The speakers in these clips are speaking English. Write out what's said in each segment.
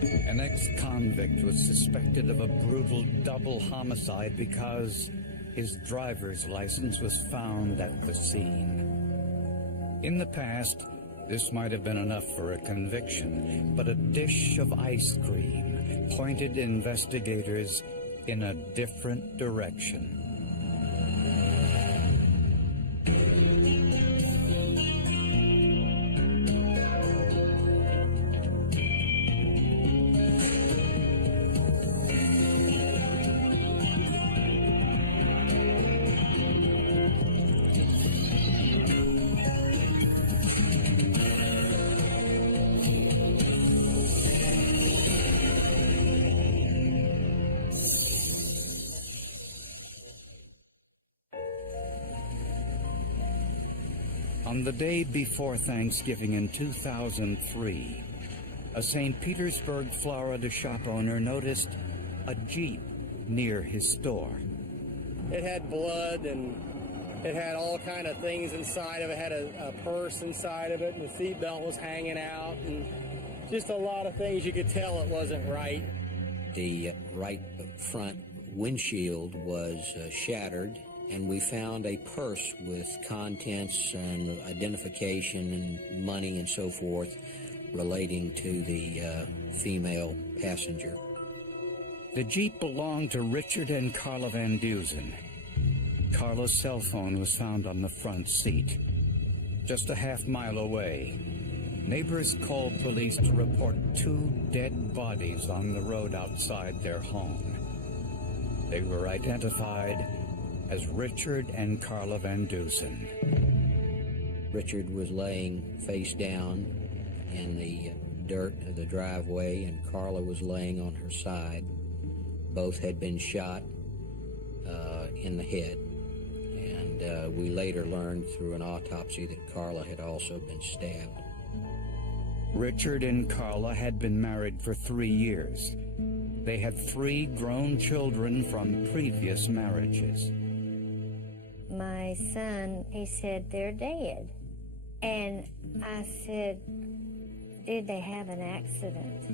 An ex-convict was suspected of a brutal double homicide because his driver's license was found at the scene. In the past, this might have been enough for a conviction, but a dish of ice cream pointed investigators in a different direction. On the day before Thanksgiving in 2003, a St. Petersburg, Florida shop owner noticed a Jeep near his store. It had blood and it had all kind of things inside of it. It had a purse inside of it, and the seatbelt was hanging out, and just a lot of things you could tell it wasn't right. The right front windshield was shattered, and we found a purse with contents and identification and money and so forth relating to the female passenger. The Jeep belonged to Richard and Carla Van Dusen. Carla's cell phone was found on the front seat. Just a half-mile away, neighbors called police to report 2 dead bodies on the road outside their home. They were identified as Richard and Carla Van Dusen. Richard was laying face down in the dirt of the driveway, and Carla was laying on her side. Both had been shot in the head, and we later learned through an autopsy that Carla had also been stabbed. Richard and Carla had been married for 3 years. They had 3 grown children from previous marriages. My son, he said, they're dead. And I said, did they have an accident?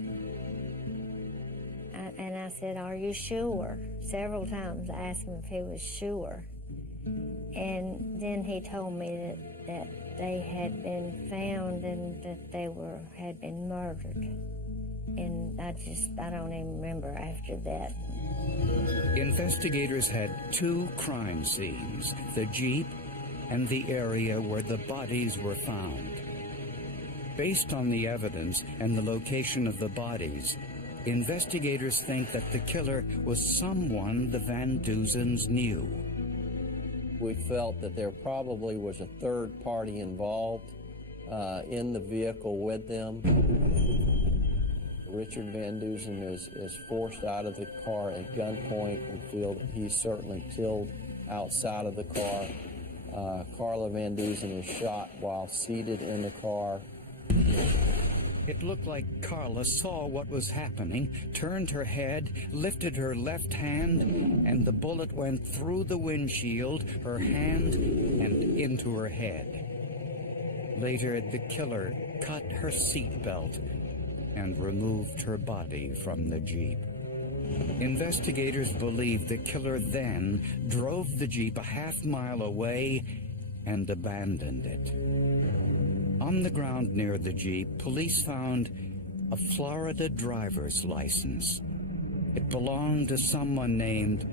And I said, are you sure? Several times I asked him if he was sure. And then he told me that they had been found and that they had been murdered. And I don't even remember after that. Investigators had 2 crime scenes, the Jeep and the area where the bodies were found. Based on the evidence and the location of the bodies, investigators think that the killer was someone the Van Dusens knew. We felt that there probably was a third party involved in the vehicle with them. Richard Van Dusen is forced out of the car at gunpoint. We feel that he's certainly killed outside of the car. Carla Van Dusen is shot while seated in the car. It looked like Carla saw what was happening, turned her head, lifted her left hand, and the bullet went through the windshield, her hand, and into her head. Later, the killer cut her seatbelt and removed her body from the Jeep. Investigators believe the killer then drove the Jeep a half-mile away and abandoned it. On the ground near the Jeep, police found a Florida driver's license. It belonged to someone named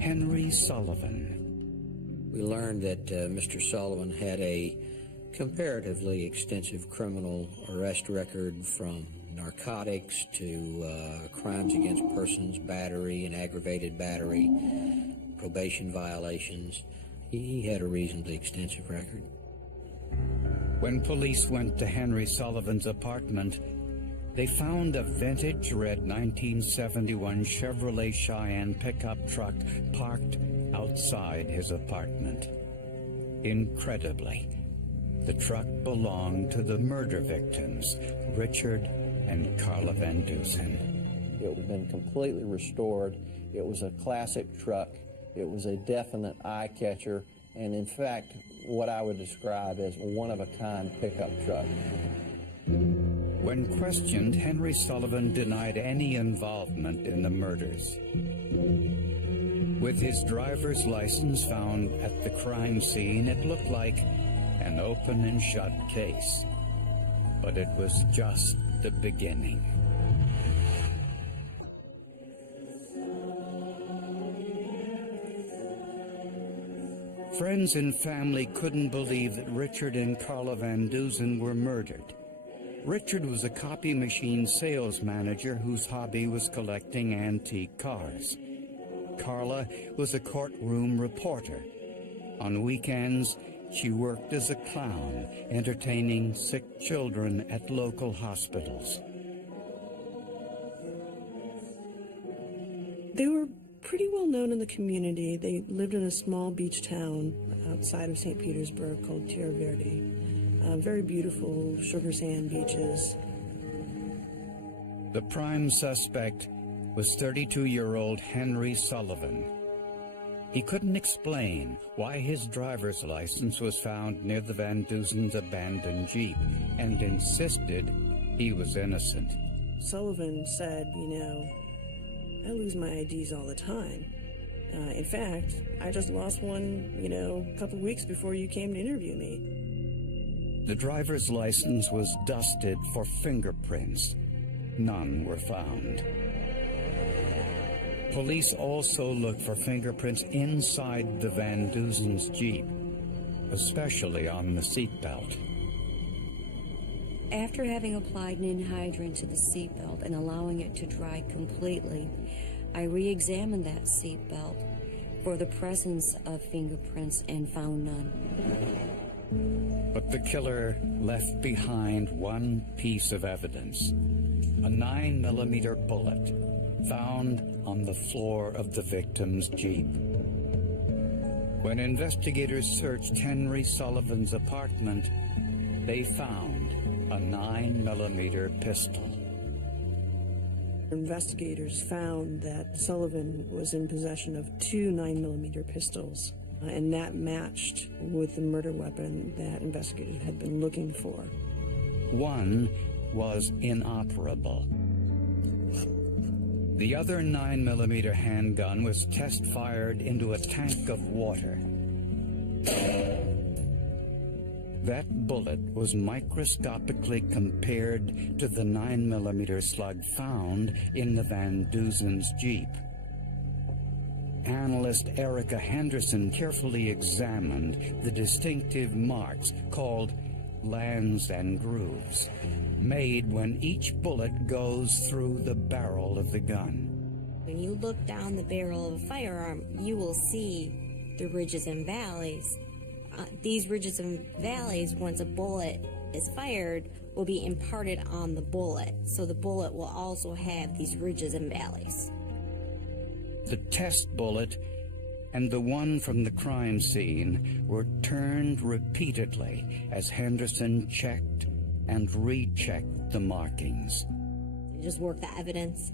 Henry Sullivan. We learned that Mr. Sullivan had a comparatively extensive criminal arrest record, from narcotics to crimes against persons, battery and aggravated battery, probation violations. He had a reasonably extensive record. When police went to Henry Sullivan's apartment, they found a vintage red 1971 Chevrolet Cheyenne pickup truck parked outside his apartment. Incredibly, the truck belonged to the murder victims, Richard and Carla Van Dusen. It had been completely restored. It was a classic truck. It was a definite eye-catcher, and in fact, what I would describe as a one-of-a-kind pickup truck. When questioned, Henry Sullivan denied any involvement in the murders. With his driver's license found at the crime scene, it looked like an open and shut case. But it was just the beginning. Friends and family couldn't believe that Richard and Carla Van Dusen were murdered. Richard was a copy machine sales manager whose hobby was collecting antique cars. Carla was a courtroom reporter. On weekends, she worked as a clown, entertaining sick children at local hospitals. They were pretty well known in the community. They lived in a small beach town outside of St. Petersburg called Tierra Verde. Very beautiful sugar sand beaches. The prime suspect was 32-year-old Henry Sullivan. He couldn't explain why his driver's license was found near the Van Dusen's abandoned Jeep and insisted he was innocent. Sullivan said, I lose my IDs all the time. In fact, I just lost one, a couple weeks before you came to interview me. The driver's license was dusted for fingerprints. None were found. Police also looked for fingerprints inside the Van Dusen's Jeep, especially on the seatbelt. After having applied an anhydrous to the seatbelt and allowing it to dry completely, I re-examined that seatbelt for the presence of fingerprints and found none. But the killer left behind one piece of evidence, a 9mm bullet found on the floor of the victim's Jeep. When investigators searched Henry Sullivan's apartment, they found a 9mm pistol. Investigators found that Sullivan was in possession of 2 9mm pistols, and that matched with the murder weapon that investigators had been looking for. One was inoperable. The other 9mm handgun was test-fired into a tank of water. That bullet was microscopically compared to the 9mm slug found in the Van Dusen's Jeep. Analyst Erica Henderson carefully examined the distinctive marks called lands and grooves, made when each bullet goes through the barrel of the gun. When you look down the barrel of a firearm, you will see the ridges and valleys. These ridges and valleys, once a bullet is fired, will be imparted on the bullet. So the bullet will also have these ridges and valleys. The test bullet and the one from the crime scene were turned repeatedly as Henderson checked and rechecked the markings. Just work the evidence.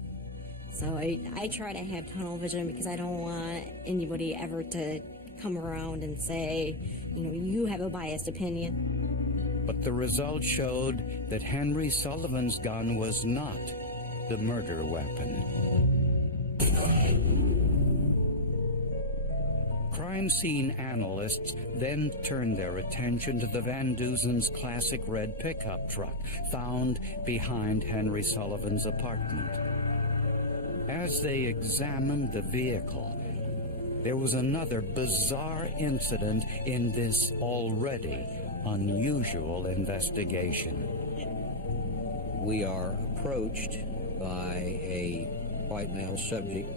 So I try to have tunnel vision because I don't want anybody ever to come around and say, you have a biased opinion. But the results showed that Henry Sullivan's gun was not the murder weapon. Crime scene analysts then turned their attention to the Van Dusen's classic red pickup truck found behind Henry Sullivan's apartment. As they examined the vehicle, there was another bizarre incident in this already unusual investigation. We are approached by a white male subject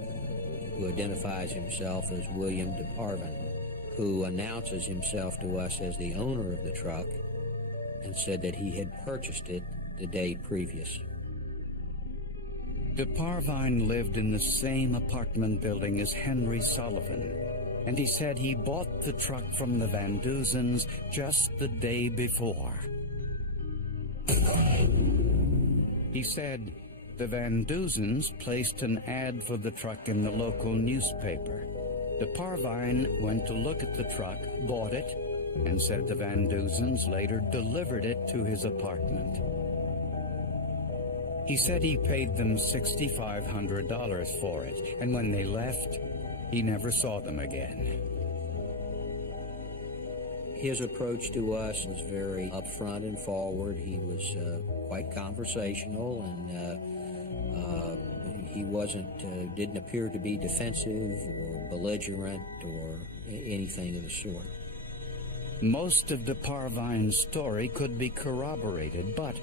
who identifies himself as William DeParvin, who announces himself to us as the owner of the truck and said that he had purchased it the day previous. DeParvin lived in the same apartment building as Henry Sullivan, and he said he bought the truck from the Van Dusens just the day before. He said the Van Dusens placed an ad for the truck in the local newspaper. DeParvin went to look at the truck, bought it, and said the Van Dusens later delivered it to his apartment. He said he paid them $6,500 for it, and when they left, he never saw them again. His approach to us was very upfront and forward. He was quite conversational, and he didn't appear to be defensive or belligerent or anything of the sort. Most of DeParvine's story could be corroborated, but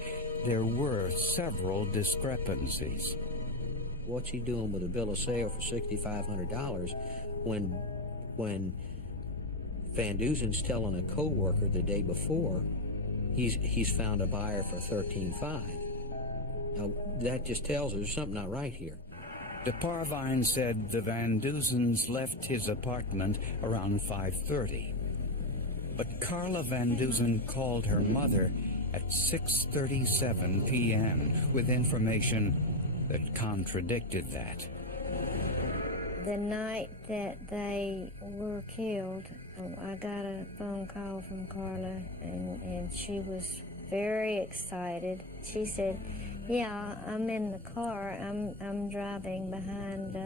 there were several discrepancies. What's he doing with a bill of sale for $6,500 when Van Duzen's telling a co-worker the day before he's found a buyer for $13,500? Now, that just tells us there's something not right here. DeParvine said the Van Duzens left his apartment around 5:30. But Carla Van Duzen called her mother at 6:37 p.m. with information that contradicted that. The night that they were killed, I got a phone call from Carla, and she was very excited. She said, "Yeah, I'm in the car. I'm driving behind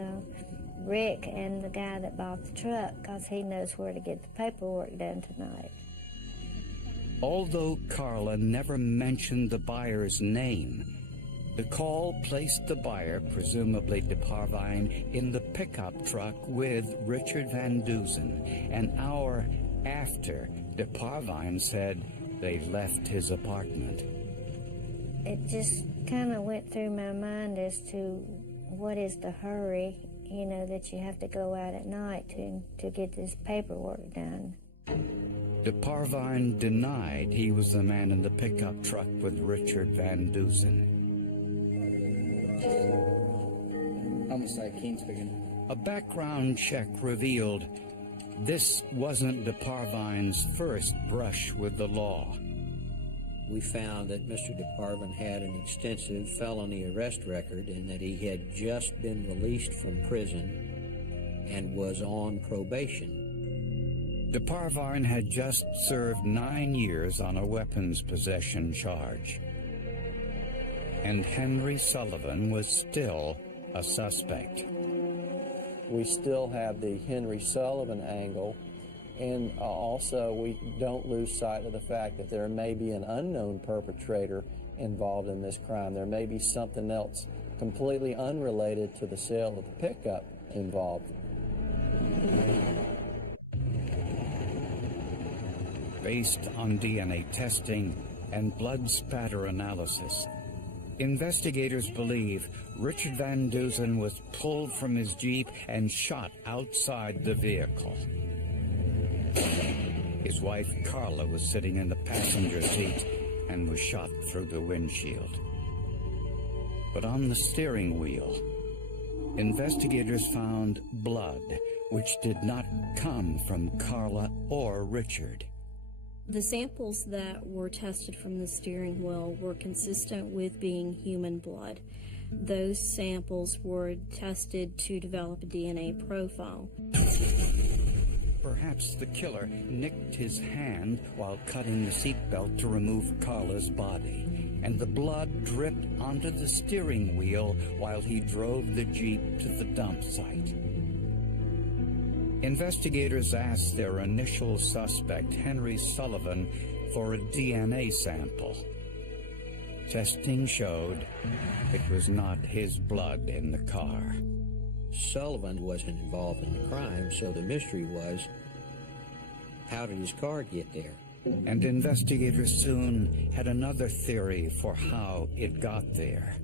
Rick and the guy that bought the truck, because he knows where to get the paperwork done tonight." Although Carla never mentioned the buyer's name, the call placed the buyer, presumably DeParvine, in the pickup truck with Richard Van Duzen, an hour after DeParvine said they left his apartment. It just kind of went through my mind as to what is the hurry, that you have to go out at night to get this paperwork done. DeParvine denied he was the man in the pickup truck with Richard Van Duzen. Homicide, Keen speaking. A background check revealed this wasn't DeParvine's first brush with the law. We found that Mr. DeParvine had an extensive felony arrest record and that he had just been released from prison and was on probation. DeParvine had just served 9 years on a weapons possession charge. And Henry Sullivan was still a suspect. We still have the Henry Sullivan angle, and also we don't lose sight of the fact that there may be an unknown perpetrator involved in this crime. There may be something else completely unrelated to the sale of the pickup involved. Based on DNA testing and blood spatter analysis, investigators believe Richard Van Duzen was pulled from his Jeep and shot outside the vehicle. His wife, Carla, was sitting in the passenger seat and was shot through the windshield. But on the steering wheel, investigators found blood, which did not come from Carla or Richard. The samples that were tested from the steering wheel were consistent with being human blood. Those samples were tested to develop a DNA profile. Perhaps the killer nicked his hand while cutting the seatbelt to remove Carla's body, and the blood dripped onto the steering wheel while he drove the Jeep to the dump site. Investigators asked their initial suspect, Henry Sullivan, for a DNA sample. Testing showed it was not his blood in the car. Sullivan wasn't involved in the crime, so the mystery was, how did his car get there? And investigators soon had another theory for how it got there.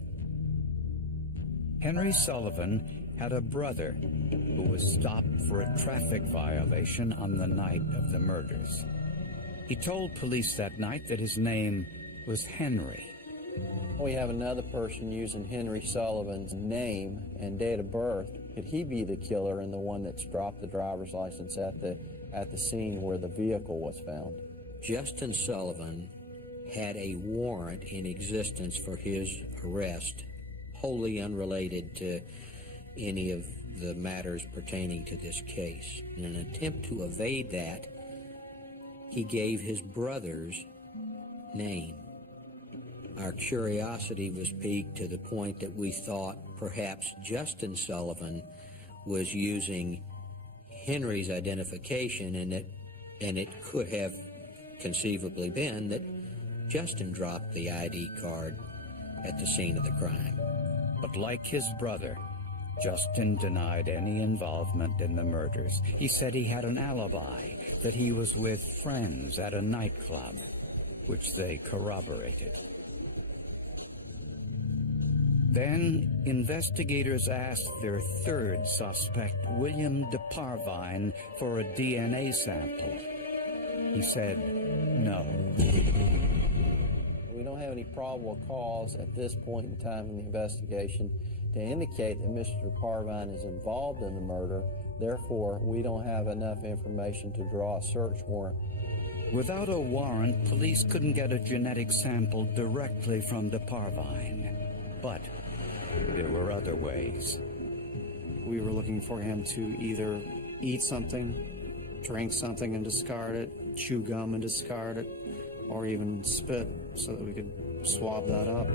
Henry Sullivan had a brother who was stopped for a traffic violation on the night of the murders. He told police that night that his name was Henry. We have another person using Henry Sullivan's name and date of birth. Could he be the killer and the one that's dropped the driver's license at the scene where the vehicle was found? Justin Sullivan had a warrant in existence for his arrest, wholly unrelated to any of the matters pertaining to this case. In an attempt to evade that, he gave his brother's name. Our curiosity was piqued to the point that we thought perhaps Justin Sullivan was using Henry's identification, and it could have conceivably been that Justin dropped the ID card at the scene of the crime. But like his brother, Justin denied any involvement in the murders. He said he had an alibi, that he was with friends at a nightclub, which they corroborated. Then, investigators asked their third suspect, William DeParvine, for a DNA sample. He said no. We don't have any probable cause at this point in time in the investigation to indicate that Mr. DeParvine is involved in the murder. Therefore, we don't have enough information to draw a search warrant. Without a warrant, police couldn't get a genetic sample directly from DeParvine. But there were other ways. We were looking for him to either eat something, drink something and discard it, chew gum and discard it, or even spit so that we could swab that up.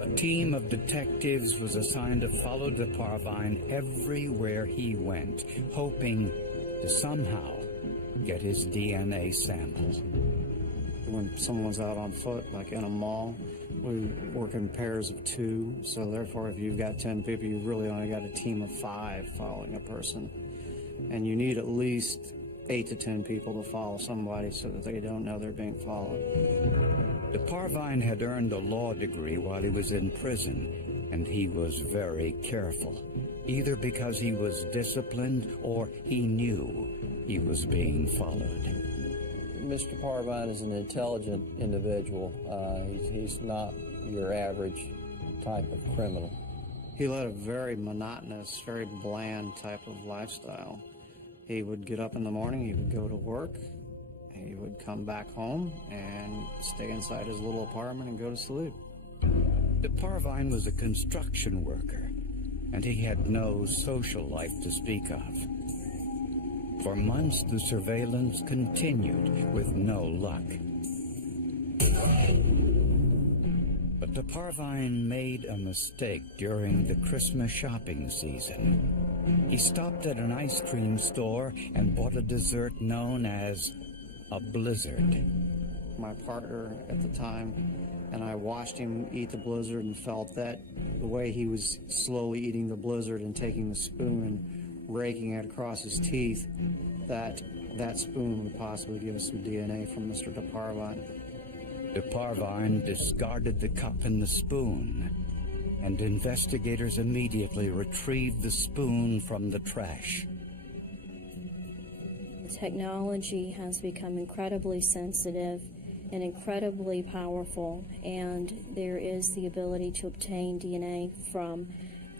A team of detectives was assigned to follow DeParvine everywhere he went, hoping to somehow get his DNA sample. When someone's out on foot, like in a mall, we work in pairs of 2, so therefore if you've got 10 people, you've really only got a team of 5 following a person. And you need at least 8 to 10 people to follow somebody so that they don't know they're being followed. DeParvine had earned a law degree while he was in prison, and he was very careful, either because he was disciplined or he knew he was being followed. Mr. DeParvine is an intelligent individual. He's not your average type of criminal. He led a very monotonous, very bland type of lifestyle. He would get up in the morning, he would go to work, he would come back home and stay inside his little apartment and go to sleep. DeParvine was a construction worker, and he had no social life to speak of. For months, the surveillance continued with no luck. But DeParvine made a mistake during the Christmas shopping season. He stopped at an ice cream store and bought a dessert known as a blizzard. My partner at the time and I watched him eat the blizzard and felt that the way he was slowly eating the blizzard and taking the spoon and raking it across his teeth, that spoon would possibly give us some DNA from Mr. DeParvine. DeParvine discarded the cup and the spoon, and investigators immediately retrieved the spoon from the trash. Technology has become incredibly sensitive and incredibly powerful, and there is the ability to obtain DNA from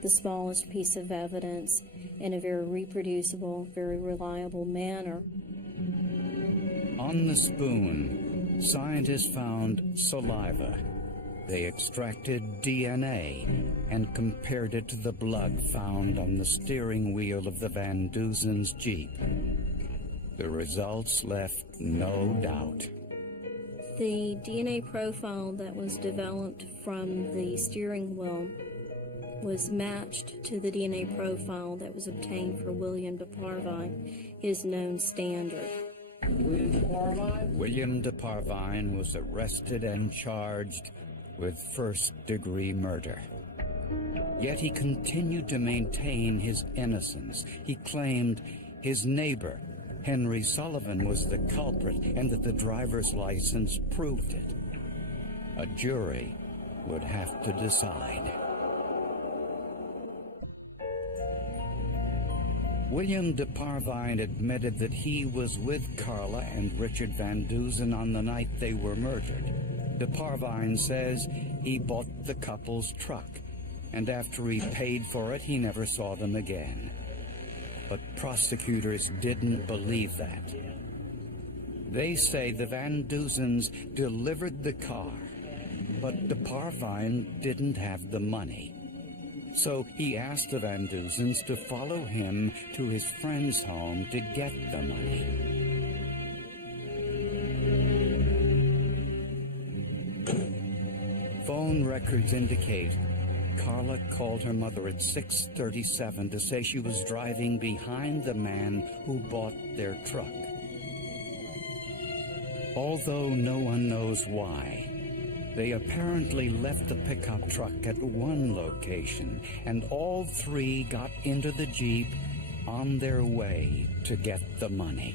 the smallest piece of evidence in a very reproducible, very reliable manner. On the spoon, scientists found saliva. They extracted DNA and compared it to the blood found on the steering wheel of the Van Duzen's Jeep. The results left no doubt. The DNA profile that was developed from the steering wheel was matched to the DNA profile that was obtained for William DeParvine, his known standard. William DeParvine was arrested and charged with first-degree murder. Yet he continued to maintain his innocence. He claimed his neighbor, Henry Sullivan, was the culprit and that the driver's license proved it. A jury would have to decide. William DeParvine admitted that he was with Carla and Richard Van Duzen on the night they were murdered. DeParvine says he bought the couple's truck, and after he paid for it, he never saw them again. But prosecutors didn't believe that. They say the Van Duzens delivered the car, but DeParvine didn't have the money. So he asked the Van Duzens to follow him to his friend's home to get the money. phone records indicate Carla called her mother at 6:37 to say she was driving behind the man who bought their truck. Although no one knows why, they apparently left the pickup truck at one location, and all three got into the Jeep on their way to get the money.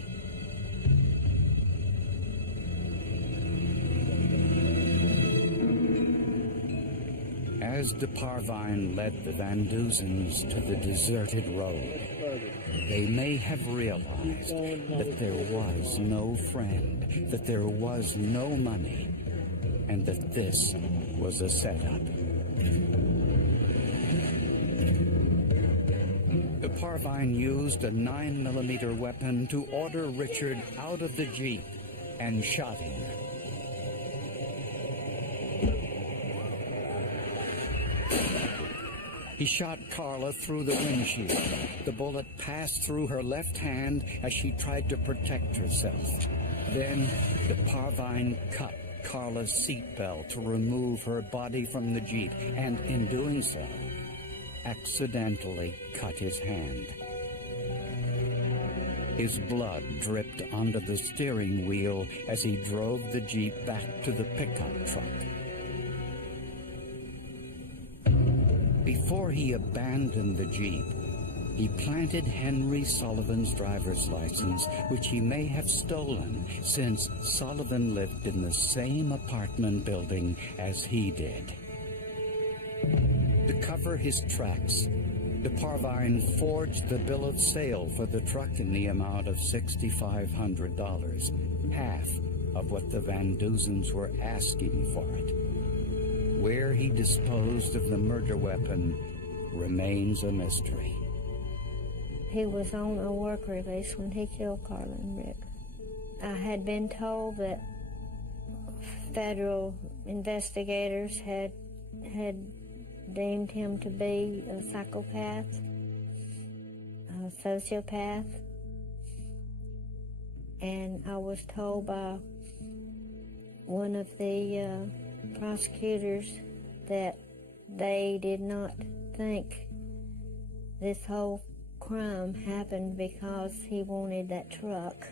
As de Parvine led the Van Duzens to the deserted road, they may have realized that there was no friend, that there was no money, and that this was a setup. De Parvine used a 9mm weapon to order Richard out of the Jeep and shot him. He shot Carla through the windshield. The bullet passed through her left hand as she tried to protect herself. Then de Parvine cut Carla's seatbelt to remove her body from the Jeep, and in doing so, accidentally cut his hand. His blood dripped onto the steering wheel as he drove the Jeep back to the pickup truck. Before he abandoned the Jeep, he planted Henry Sullivan's driver's license, which he may have stolen since Sullivan lived in the same apartment building as he did. To cover his tracks, de Parvine forged the bill of sale for the truck in the amount of $6,500, half of what the Van Duzens were asking for it. Where he disposed of the murder weapon remains a mystery. He was on a work release when he killed Carla and Rick. I had been told that federal investigators had deemed him to be a psychopath, a sociopath, and I was told by one of the prosecutors that they did not think this whole crime happened because he wanted that truck.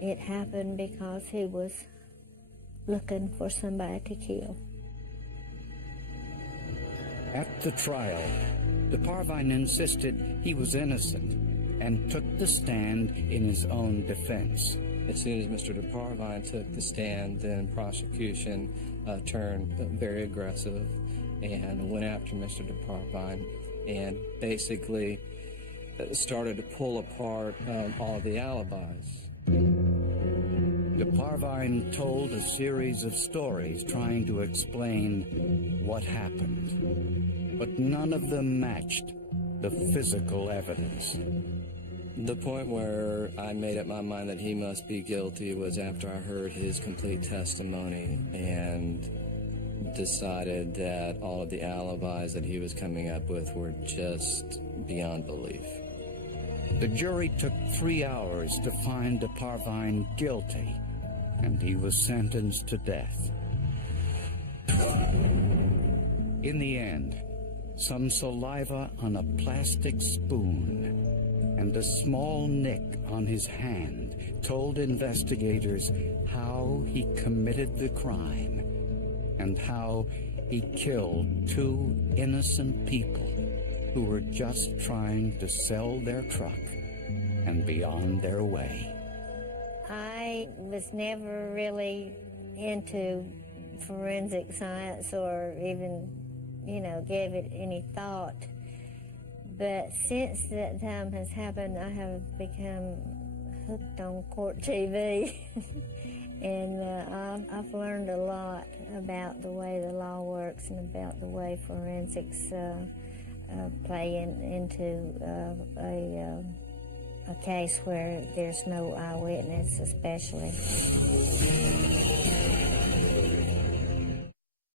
It happened because he was looking for somebody to kill. At the trial, de Parvine insisted he was innocent and took the stand in his own defense. As soon as Mr. de Parvine took the stand, then prosecution turned very aggressive and went after Mr. de Parvine and basically started to pull apart all of the alibis. De Parvine told a series of stories trying to explain what happened, but none of them matched the physical evidence. The point where I made up my mind that he must be guilty was after I heard his complete testimony and decided that all of the alibis that he was coming up with were just beyond belief. The jury took 3 hours to find de Parvine guilty, and he was sentenced to death. In the end, some saliva on a plastic spoon and a small nick on his hand told investigators how he committed the crime and how he killed 2 innocent people who were just trying to sell their truck and be on their way. I was never really into forensic science or even, gave it any thought. But since that time has happened, I have become hooked on court TV. And I've learned a lot about the way the law works and about the way forensics play into a case where there's no eyewitness, especially.